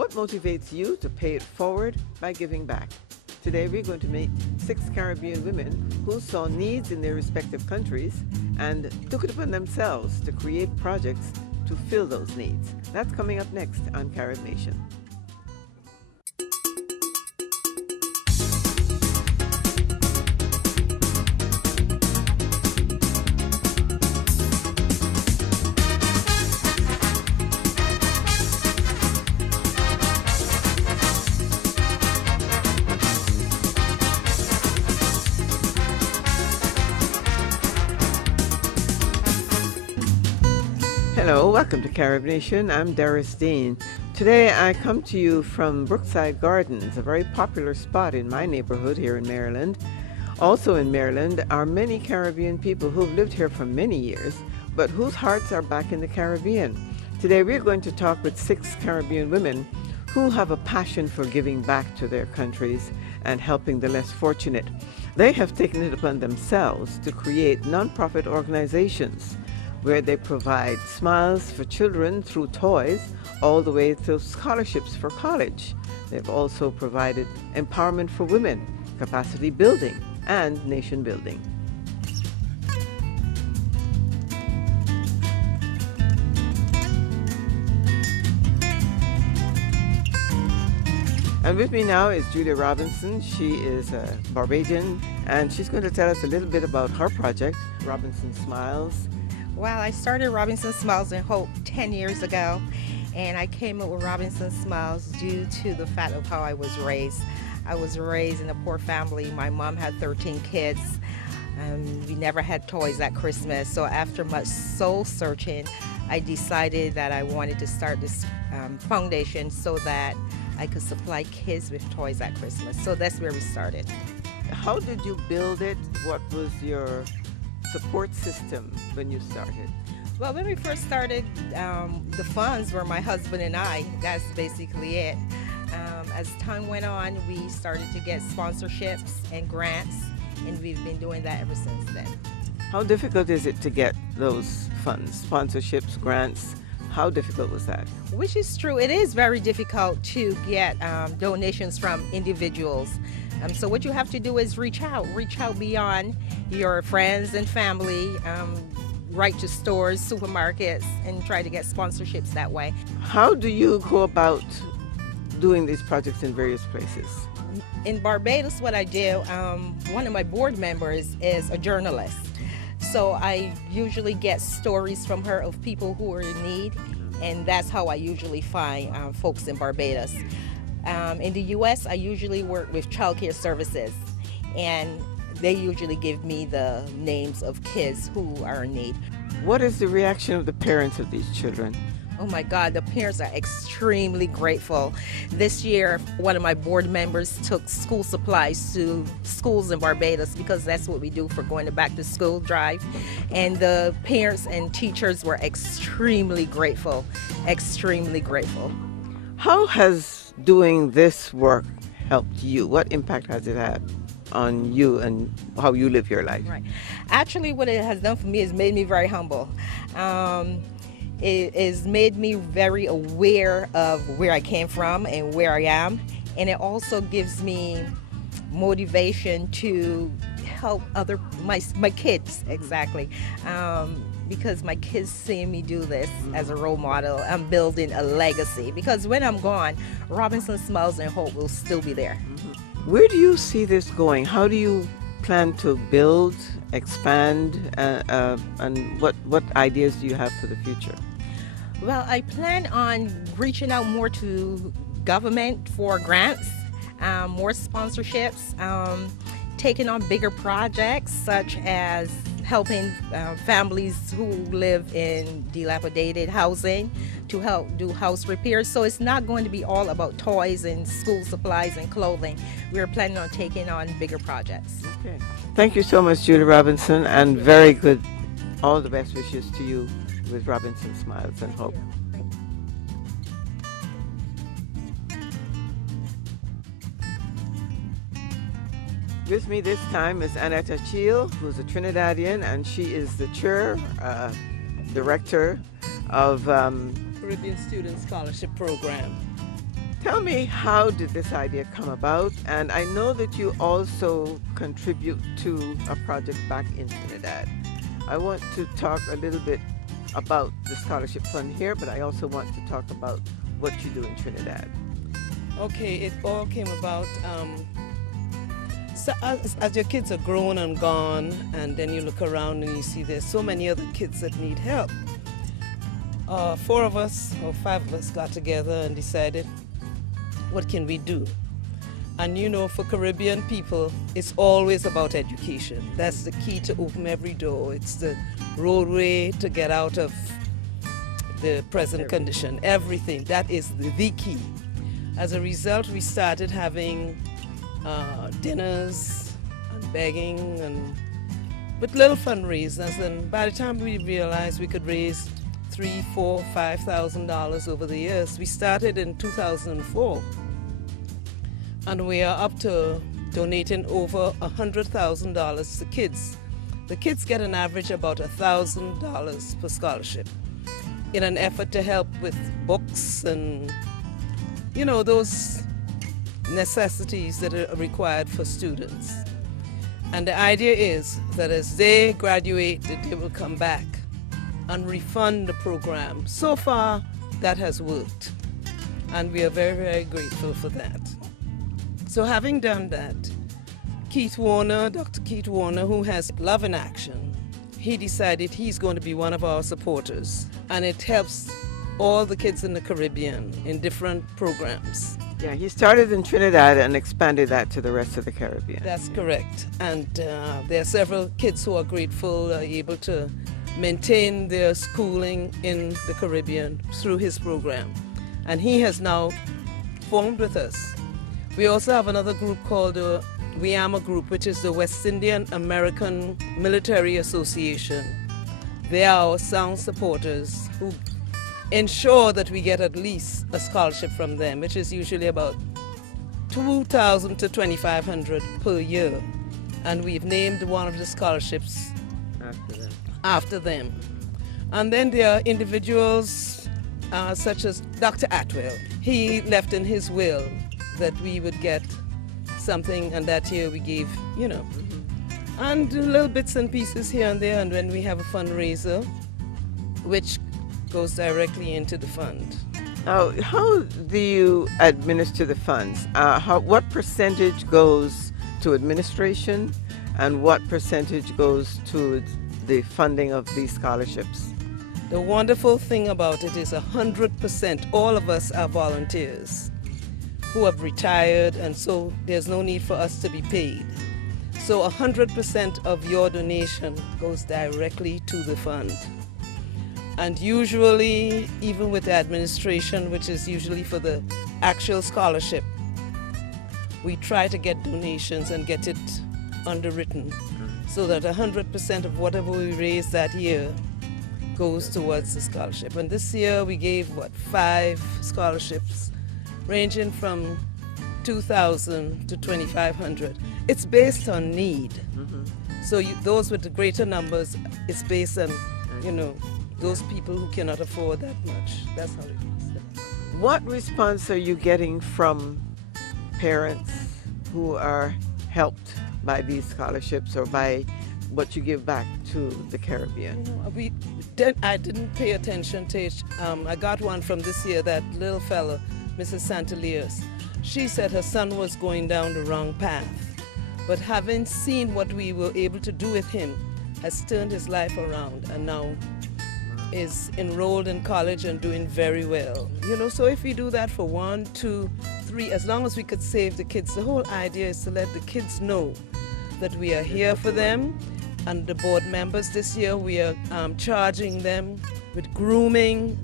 What motivates you to pay it forward by giving back? Today we're going to meet 6 Caribbean women who saw needs in their respective countries and took it upon themselves to create projects to fill those needs. That's coming up next on Carib Nation. Hello, welcome to Carib Nation. I'm Doris Dean. Today I come to you from Brookside Gardens, a very popular spot in my neighborhood here in Maryland. Also in Maryland are many Caribbean people who've lived here for many years, but whose hearts are back in the Caribbean. Today we're going to talk with 6 Caribbean women who have a passion for giving back to their countries and helping the less fortunate. They have taken it upon themselves to create nonprofit organizations where they provide smiles for children through toys all the way to scholarships for college. They've also provided empowerment for women, capacity building, and nation building. And with me now is Julia Robinson. She is a Barbadian, and she's going to tell us a little bit about her project, Robinson Smiles. Well, I started Robinson Smiles and Hope 10 years ago, and I came up with Robinson Smiles due to the fact of how I was raised. I was raised in a poor family. My mom had 13 kids. We never had toys at Christmas, so after much soul searching, I decided that I wanted to start this foundation so that I could supply kids with toys at Christmas. So that's where we started. How did you build it? What was your support system when you started? Well, when we first started, the funds were my husband and I. That's basically it. As time went on, we started to get sponsorships and grants, and we've been doing that ever since then. How difficult is it to get those funds, sponsorships, grants? How difficult was that? Which is true. It is very difficult to get donations from individuals. So what you have to do is reach out beyond your friends and family, write to stores, supermarkets, and try to get sponsorships that way. How do you go about doing these projects in various places? In Barbados, what I do, one of my board members is a journalist. So I usually get stories from her of people who are in need, and that's how I usually find folks in Barbados. In the U.S., I usually work with child care services, and they usually give me the names of kids who are in need. What is the reaction of the parents of these children? Oh my God, the parents are extremely grateful. This year, one of my board members took school supplies to schools in Barbados because that's what we do for going to back to school drive. And the parents and teachers were extremely grateful, extremely grateful. How has doing this work helped you? What impact has it had on you and how you live your life? Right. Actually, what it has done for me is made me very humble. It has made me very aware of where I came from and where I am. And it also gives me motivation to help my kids, exactly. Because my kids see me do this as a role model. I'm building a legacy. Because when I'm gone, Robinson Smiles and Hope will still be there. Where do you see this going? How do you plan to build, expand, and what ideas do you have for the future? Well, I plan on reaching out more to government for grants, more sponsorships, taking on bigger projects such as helping families who live in dilapidated housing to help do house repairs. So it's not going to be all about toys and school supplies and clothing. We're planning on taking on bigger projects. Okay. Thank you so much, Julia Robinson, and very good. All the best wishes to you with Robinson Smiles and Hope. With me this time is Annette Achille, who's a Trinidadian, and she is the director of Caribbean Student Scholarship Program. Tell me, how did this idea come about? And I know that you also contribute to a project back in Trinidad. I want to talk a little bit about the scholarship fund here, but I also want to talk about what you do in Trinidad. Okay, it all came about so as your kids are grown and gone, and then you look around and you see there's so many other kids that need help. Four of us or five of us got together and decided, what can we do? And you know, for Caribbean people, it's always about education. That's the key to open every door. It's the roadway to get out of the present condition. Everything, that is the key. As a result, we started having dinners and begging and with little fundraisers. And by the time we realized we could raise $3,000, $4,000, $5,000 over the years, we started in 2004. And we are up to donating over $100,000 to kids. The kids get an average about $1,000 per scholarship in an effort to help with books and, you know, those necessities that are required for students. And the idea is that as they graduate, that they will come back and refund the program. So far, that has worked, and we are very, very grateful for that. So having done that, Dr. Keith Warner, who has Love in Action, he decided he's going to be one of our supporters, and it helps all the kids in the Caribbean in different programs. Yeah, he started in Trinidad and expanded that to the rest of the Caribbean. That's correct. And there are several kids who are grateful, able to maintain their schooling in the Caribbean through his program. And he has now formed with us. We also have another group called the Guyana group, which is the West Indian American Military Association. They are our sound supporters who ensure that we get at least a scholarship from them, which is usually about $2,000 to $2,500 per year. And we've named one of the scholarships after them. And then there are individuals such as Dr. Atwell. He left in his will that we would get something, and that year we gave, you know, and little bits and pieces here and there, and when we have a fundraiser, which goes directly into the fund. Now, how do you administer the funds? What percentage goes to administration, and what percentage goes to the funding of these scholarships? The wonderful thing about it is 100%, all of us are volunteers who have retired, and so there's no need for us to be paid. So 100% of your donation goes directly to the fund. And usually, even with the administration, which is usually for the actual scholarship, we try to get donations and get it underwritten so that 100% of whatever we raise that year goes towards the scholarship. And this year we gave, 5 scholarships, ranging from $2,000 to $2,500. It's based on need. So those with the greater numbers, it's based on, you know, those people who cannot afford that much. That's how it is. What response are you getting from parents who are helped by these scholarships or by what you give back to the Caribbean? You know, I didn't pay attention to it. I got one from this year, that little fella, Mrs. Santeliers. She said her son was going down the wrong path, but having seen what we were able to do with him has turned his life around, and now is enrolled in college and doing very well. You know, so if we do that for 1, 2, 3, as long as we could save the kids, the whole idea is to let the kids know that we are here for them. And the board members this year, we are charging them with grooming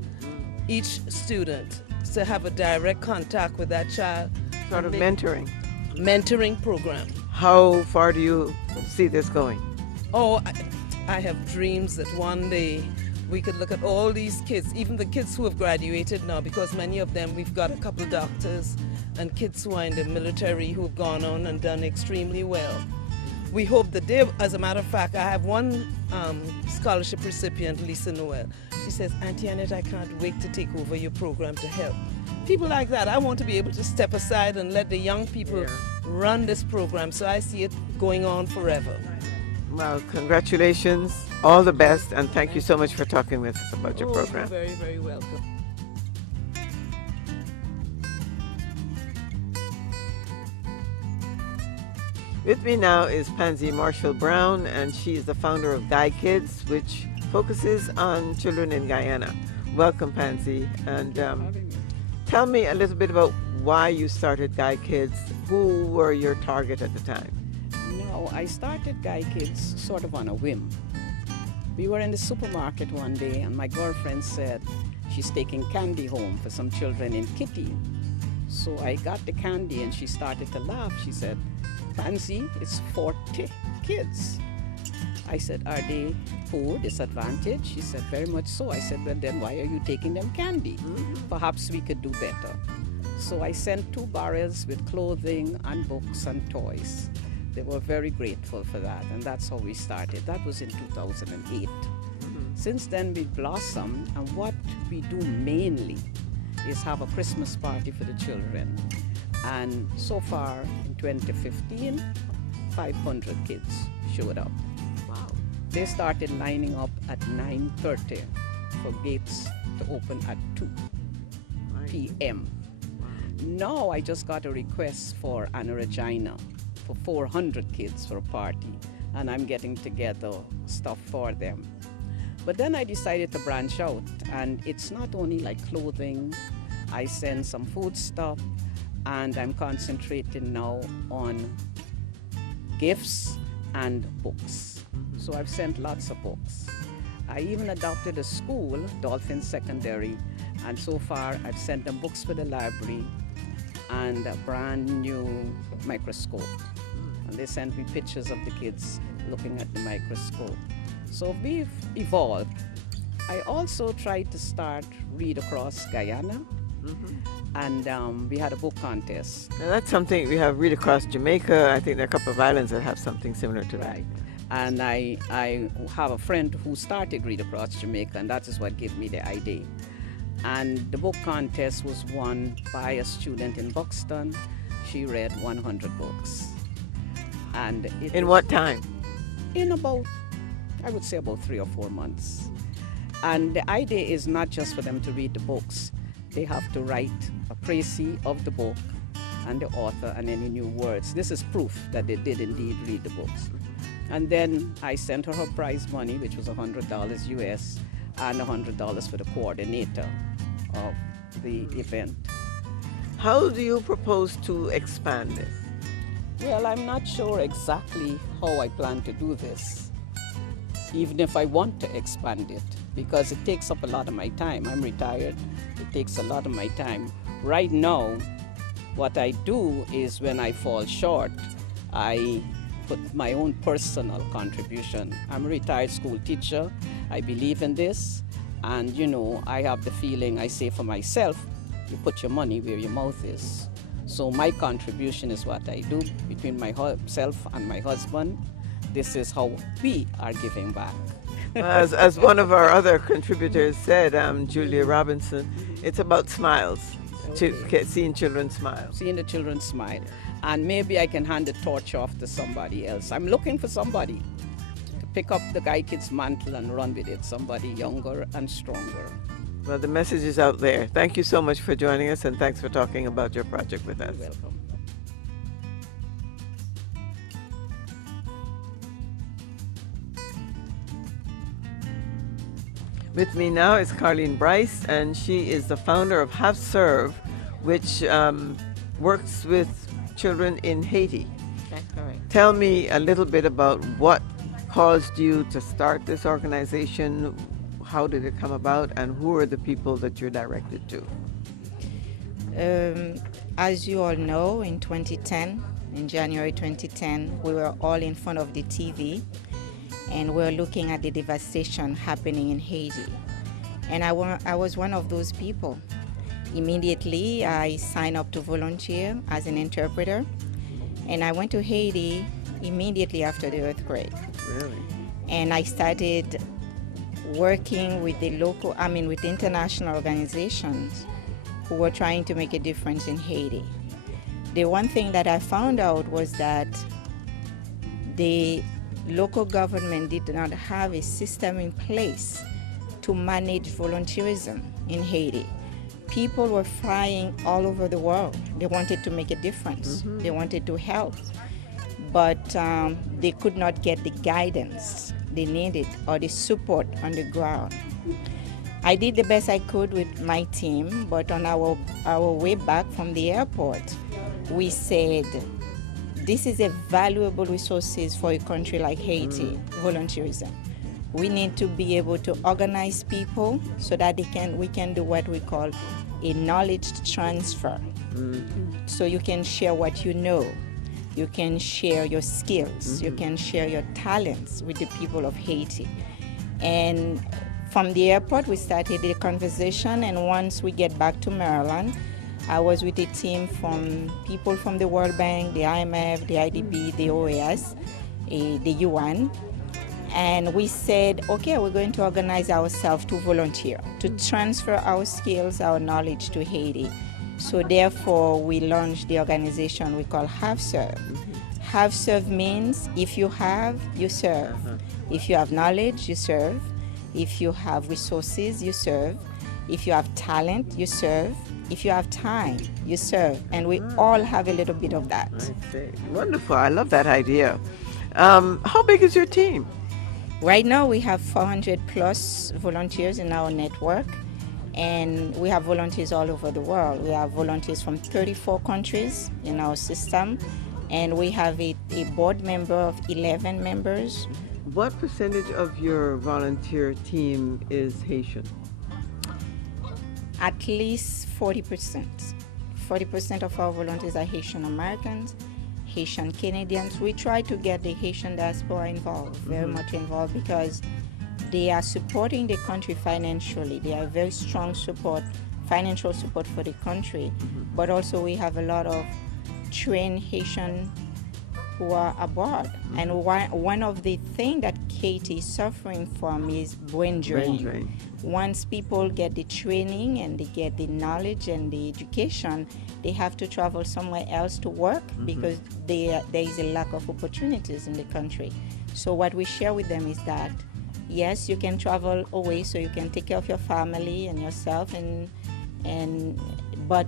each student to have a direct contact with that child. Sort of mentoring. Mentoring program. How far do you see this going? Oh, I have dreams that one day we could look at all these kids, even the kids who have graduated now, because many of them, we've got a couple of doctors and kids who are in the military who've gone on and done extremely well. We hope that they, as a matter of fact, I have one scholarship recipient, Lisa Noel. She says, Auntie Annette, I can't wait to take over your program to help. people like that. I want to be able to step aside and let the young people run this program, so I see it going on forever. Well, congratulations, all the best, and thank you so much for talking with us about your program. You're very, very welcome. With me now is Pansy Marshall Brown, and she is the founder of Guy Kids, which focuses on children in Guyana. Welcome, Pansy, and tell me a little bit about why you started Guy Kids. Who were your target at the time? No, I started Guy Kids sort of on a whim. We were in the supermarket one day, and my girlfriend said she's taking candy home for some children in Kitty. So I got the candy, and she started to laugh. She said, "Pansy, it's 40 kids." I said, "Are they poor, disadvantaged?" She said, "Very much so." I said, "Well, then why are you taking them candy? Perhaps we could do better." So I sent 2 barrels with clothing and books and toys. They were very grateful for that, and that's how we started. That was in 2008. Since then, we blossomed, and what we do mainly is have a Christmas party for the children. And so far, in 2015, 500 kids showed up. Wow. They started lining up at 9:30 for gates to open at 2 p.m. Now I just got a request for Anna Regina for 400 kids for a party, and I'm getting together stuff for them. But then I decided to branch out, and it's not only like clothing. I send some food stuff, and I'm concentrating now on gifts and books. So I've sent lots of books. I even adopted a school, Dolphin Secondary, and so far I've sent them books for the library and a brand new microscope. And they sent me pictures of the kids looking at the microscope. So we've evolved. I also tried to start Read Across Guyana, and we had a book contest. Now that's something we have Read Across Jamaica. I think there are a couple of islands that have something similar to that. Right. And I have a friend who started Read Across Jamaica, and that is what gave me the idea. And the book contest was won by a student in Buxton. She read 100 books. And In what time? In about, I would say about 3 or 4 months. And the idea is not just for them to read the books. They have to write a précis of the book and the author and any new words. This is proof that they did indeed read the books. And then I sent her her prize money, which was $100 US, and $100 for the coordinator of the event. How do you propose to expand this? Well, I'm not sure exactly how I plan to do this, even if I want to expand it, because it takes up a lot of my time. I'm retired. It takes a lot of my time. Right now, what I do is when I fall short, I put my own personal contribution. I'm a retired school teacher. I believe in this. And, you know, I have the feeling, I say for myself, you put your money where your mouth is. So my contribution is what I do between myself and my husband. This is how we are giving back. As one of our other contributors said, Julia Robinson, it's about smiles, seeing children smile. Seeing the children smile. And maybe I can hand the torch off to somebody else. I'm looking for somebody to pick up the Guy Kids mantle and run with it, somebody younger and stronger. Well, the message is out there. Thank you so much for joining us, and thanks for talking about your project with us. You're welcome. With me now is Carleen Bryce, and she is the founder of Have Serve, which works with children in Haiti. That's correct. Tell me a little bit about what caused you to start this organization. How did it come about, and who are the people that you're directed to? As you all know, in 2010, in January 2010, we were all in front of the TV, and we were looking at the devastation happening in Haiti. And I was one of those people. Immediately, I signed up to volunteer as an interpreter, and I went to Haiti immediately after the earthquake. Really? And I started working with the with international organizations who were trying to make a difference in Haiti. The one thing that I found out was that the local government did not have a system in place to manage volunteerism in Haiti. People were flying all over the world. They wanted to make a difference. They wanted to help, but they could not get the guidance they needed or the support on the ground. I did the best I could with my team, but on our way back from the airport, we said, this is a valuable resource for a country like Haiti, volunteerism. We need to be able to organize people so that we can do what we call a knowledge transfer. So you can share what you know. You can share your skills. You can share your talents with the people of Haiti. And from the airport, we started the conversation, and once we get back to Maryland, I was with a team from people from the World Bank, the IMF, the IDB, the OAS, the UN, and we said, okay, we're going to organize ourselves to volunteer, to transfer our skills, our knowledge to Haiti. So therefore, we launched the organization we call Have Serve. Have Serve means if you have, you serve. If you have knowledge, you serve. If you have resources, you serve. If you have talent, you serve. If you have time, you serve. And we all have a little bit of that. I see. Wonderful. I love that idea. How big is your team? Right now, we have 400 plus volunteers in our network. And we have volunteers all over the world. We have volunteers from 34 countries in our system. And we have a board member of 11 members. What percentage of your volunteer team is Haitian? At least 40%. 40% of our volunteers are Haitian Americans, Haitian Canadians. We try to get the Haitian diaspora involved, very much involved, because they are supporting the country financially. They are very strong support, financial support for the country. But also we have a lot of trained Haitian who are abroad. And one of the things that Haiti is suffering from is brain drain. Once people get the training and they get the knowledge and the education, they have to travel somewhere else to work because there is a lack of opportunities in the country. So what we share with them is that, yes, you can travel away so you can take care of your family and yourself, but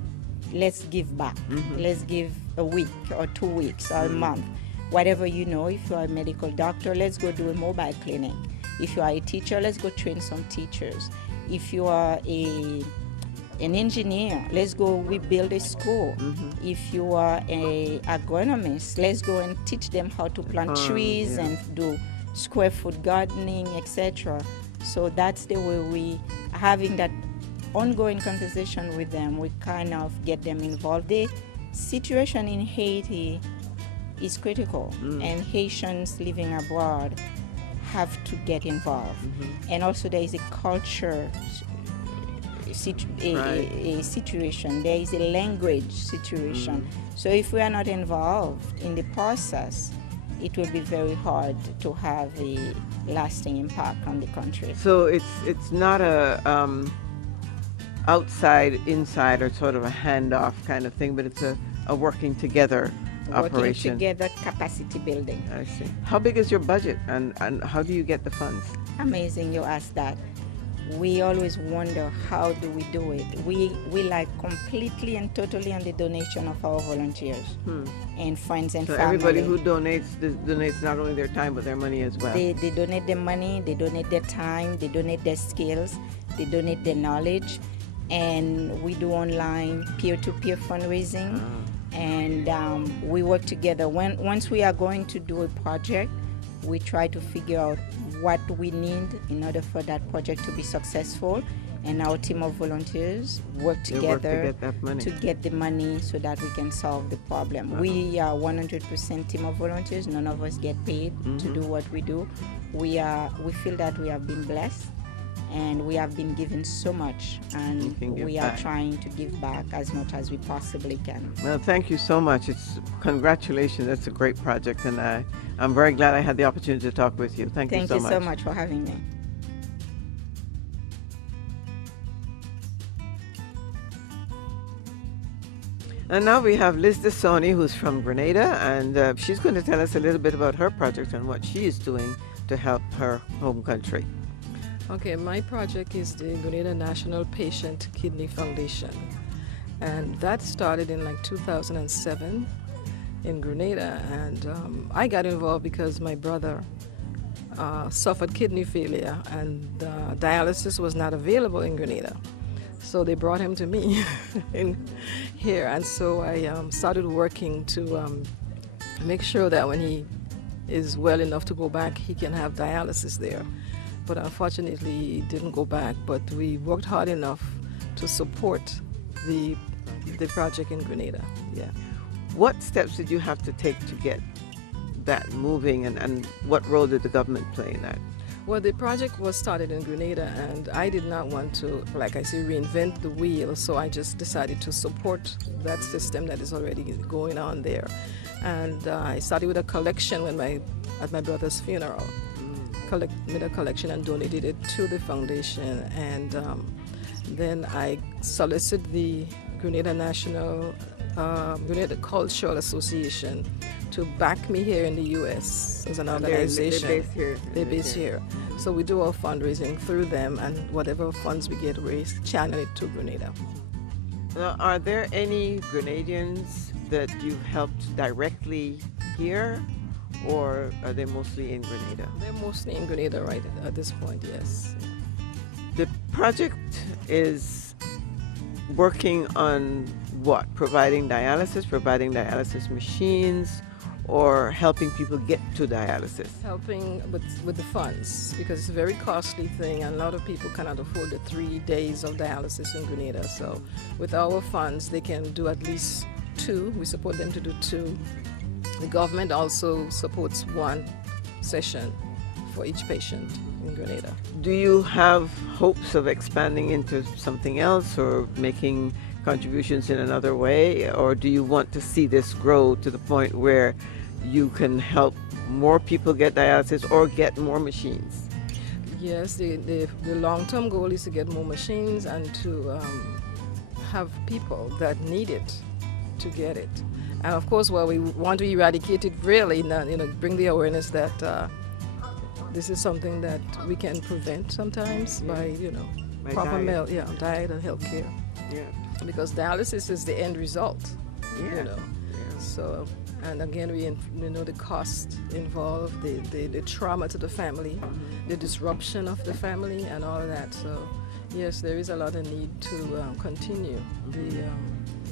let's give back. Let's give a week or 2 weeks or a month. Whatever you know, if you are a medical doctor, let's go do a mobile clinic. If you are a teacher, let's go train some teachers. If you are an engineer, let's go rebuild a school. If you are an agronomist, let's go and teach them how to plant trees and do square foot gardening, etc. So that's the way we are having that ongoing conversation with them. We kind of get them involved. The situation in Haiti is critical, and Haitians living abroad have to get involved. And also there is a culture situation, there is a language situation. So if we are not involved in the process, it will be very hard to have a lasting impact on the country. So it's not a outside, inside, or sort of a handoff kind of thing, but it's a working together operation. Working together, capacity building. I see. How big is your budget, and how do you get the funds? Amazing you asked that. We always wonder, how do we do it? We rely completely and totally on the donation of our volunteers and friends and family. Everybody who donates not only their time but their money as well. They donate their money, they donate their time, they donate their skills, they donate their knowledge, and we do online peer-to-peer fundraising. And we work together. Once we are going to do a project, we try to figure out what we need in order for that project to be successful, and our team of volunteers work together to get the money so that we can solve the problem. We are 100% team of volunteers. None of us get paid to do what we do. We feel that we have been blessed, and we have been given so much, and we are trying to give back as much as we possibly can. Well, thank you so much. Congratulations. That's a great project, and I'm very glad I had the opportunity to talk with you. Thank you so much. Thank you so much for having me. And now we have Liz DeSoni, who's from Grenada, and she's going to tell us a little bit about her project and what she is doing to help her home country. Okay, my project is the Grenada National Patient Kidney Foundation, and that started in like 2007 in Grenada, and I got involved because my brother suffered kidney failure, and dialysis was not available in Grenada. So they brought him to me in here, and so I started working to make sure that when he is well enough to go back, he can have dialysis there. But unfortunately, he didn't go back. But we worked hard enough to support the project in Grenada. Yeah. What steps did you have to take to get that moving, and what role did the government play in that? Well, the project was started in Grenada, and I did not want to, like I say, reinvent the wheel, so I just decided to support that system that is already going on there. And I started with a collection at my brother's funeral. Made a collection and donated it to the foundation, and then I solicited the Grenada Cultural Association to back me here in the U.S. as an organization. They're based here. So we do our fundraising through them, and whatever funds we get raised, channel it to Grenada. Now, are there any Grenadians that you've helped directly here, or are they mostly in Grenada? They're mostly in Grenada right at this point, yes. The project is working on what? Providing dialysis machines, or helping people get to dialysis? Helping with the funds, because it's a very costly thing, and a lot of people cannot afford the 3 days of dialysis in Grenada. So with our funds, they can do at least 2. We support them to do 2. The government also supports 1 session for each patient in Grenada. Do you have hopes of expanding into something else or making contributions in another way, or do you want to see this grow to the point where you can help more people get dialysis or get more machines? Yes, the long-term goal is to get more machines and to have people that need it to get it. And of course, well, we want to eradicate it really, bring the awareness that this is something that we can prevent sometimes by proper diet and health care. Yeah. Because dialysis is the end result, So, and again, we know the cost involved, the trauma to the family, the disruption of the family, and all of that. So, yes, there is a lot of need to continue the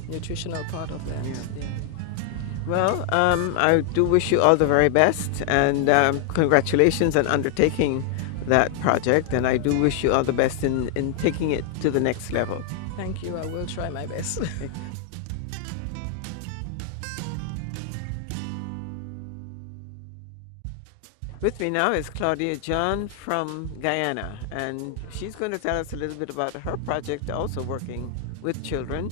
nutritional part of that. Yeah. Well, I do wish you all the very best, and congratulations on undertaking that project, and I do wish you all the best in taking it to the next level. Thank you. I will try my best. With me now is Claudia John from Guyana, and she's going to tell us a little bit about her project, also working with children,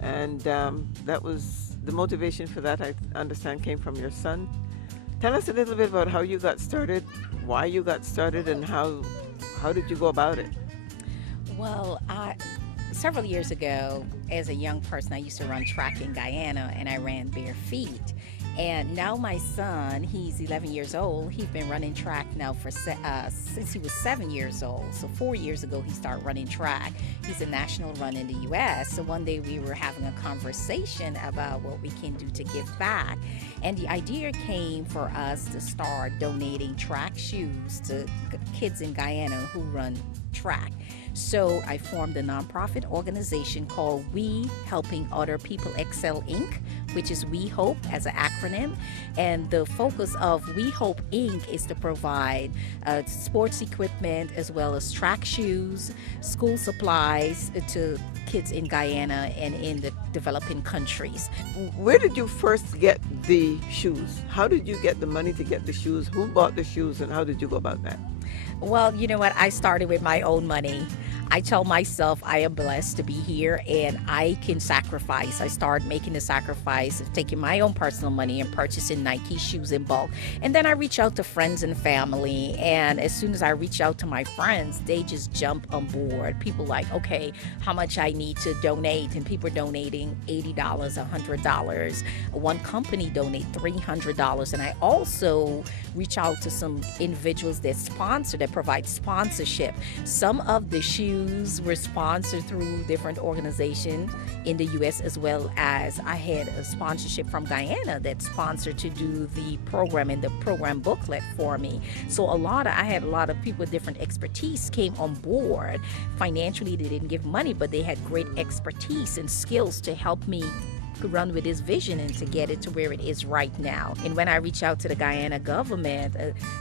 and that was the motivation for that, I understand, came from your son. Tell us a little bit about how you got started, why you got started, and how did you go about it? Well, several years ago, as a young person, I used to run track in Guyana, and I ran bare feet. And now my son, he's 11 years old. He's been running track now since he was 7 years old. So 4 years ago, he started running track. He's a national run in the U.S. So one day we were having a conversation about what we can do to give back. And the idea came for us to start donating track shoes to kids in Guyana who run track. So I formed a nonprofit organization called We Helping Other People Excel Inc., which is We Hope as an acronym. And the focus of We Hope Inc. is to provide sports equipment as well as track shoes, school supplies to kids in Guyana and in the developing countries. Where did you first get the shoes? How did you get the money to get the shoes? Who bought the shoes, and how did you go about that? Well, you know what? I started with my own money. I tell myself I am blessed to be here and I can sacrifice. I started making the sacrifice of taking my own personal money and purchasing Nike shoes in bulk. And then I reach out to friends and family. And as soon as I reach out to my friends, they just jump on board. People like, okay, how much I need to donate? And people are donating $80, $100. One company donate $300. And I also reach out to some individuals that provide sponsorship. Some of the shoes were sponsored through different organizations in the U.S. as well as I had a sponsorship from Guyana that sponsored to do the program and the program booklet for me. So I had a lot of people with different expertise came on board. Financially, they didn't give money, but they had great expertise and skills to help me run with this vision and to get it to where it is right now. And when I reached out to the Guyana government,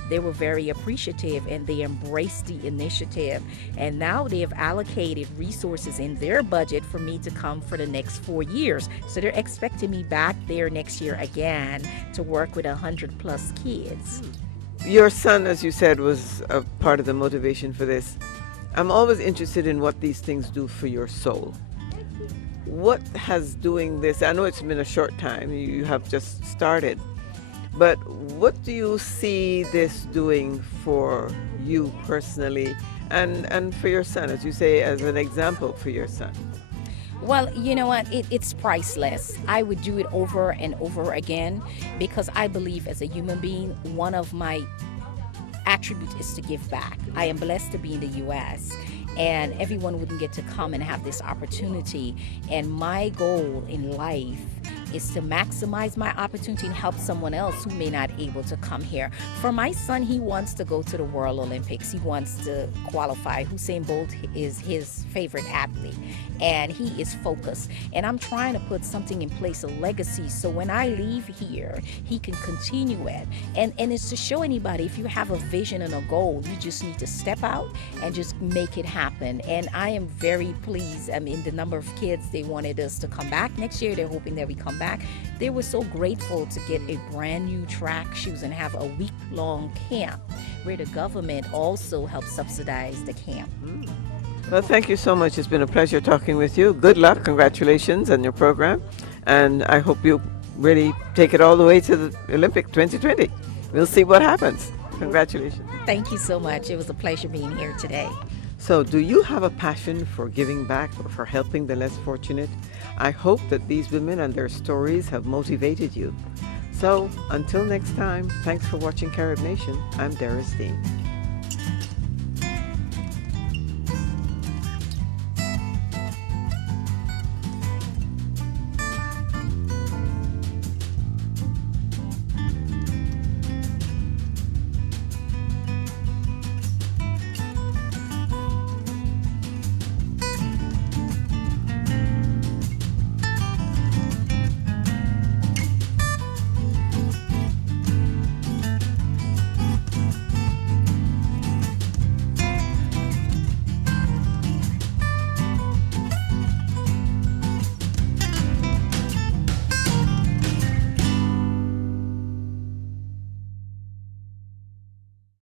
they were very appreciative and they embraced the initiative. And now they have allocated resources in their budget for me to come for the next 4 years. So they're expecting me back there next year again to work with 100+ kids. Your son, as you said, was a part of the motivation for this. I'm always interested in what these things do for your soul. What has doing this, I know it's been a short time, you have just started, but what do you see this doing for you personally and for your son, as you say, as an example for your son? Well, you know what? It's priceless. I would do it over and over again because I believe as a human being, one of my attributes is to give back. I am blessed to be in the U.S. and everyone wouldn't get to come and have this opportunity. And my goal in life is to maximize my opportunity and help someone else who may not able to come here. For my son, he wants to go to the World Olympics. He wants to qualify. Usain Bolt is his favorite athlete, and he is focused. And I'm trying to put something in place, a legacy, so when I leave here, he can continue it. And it's to show anybody, if you have a vision and a goal, you just need to step out and just make it happen. And I am very pleased. I mean, the number of kids, they wanted us to come back next year. They're hoping that we come back. They were so grateful to get a brand new track shoes and have a week-long camp where the government also helps subsidize the camp. Well, thank you so much. It's been a pleasure talking with you. Good luck. Congratulations on your program. And I hope you really take it all the way to the Olympic 2020. We'll see what happens. Congratulations. Thank you so much. It was a pleasure being here today. So, do you have a passion for giving back or for helping the less fortunate? I hope that these women and their stories have motivated you. So, until next time, thanks for watching Carib Nation. I'm Doris Dean.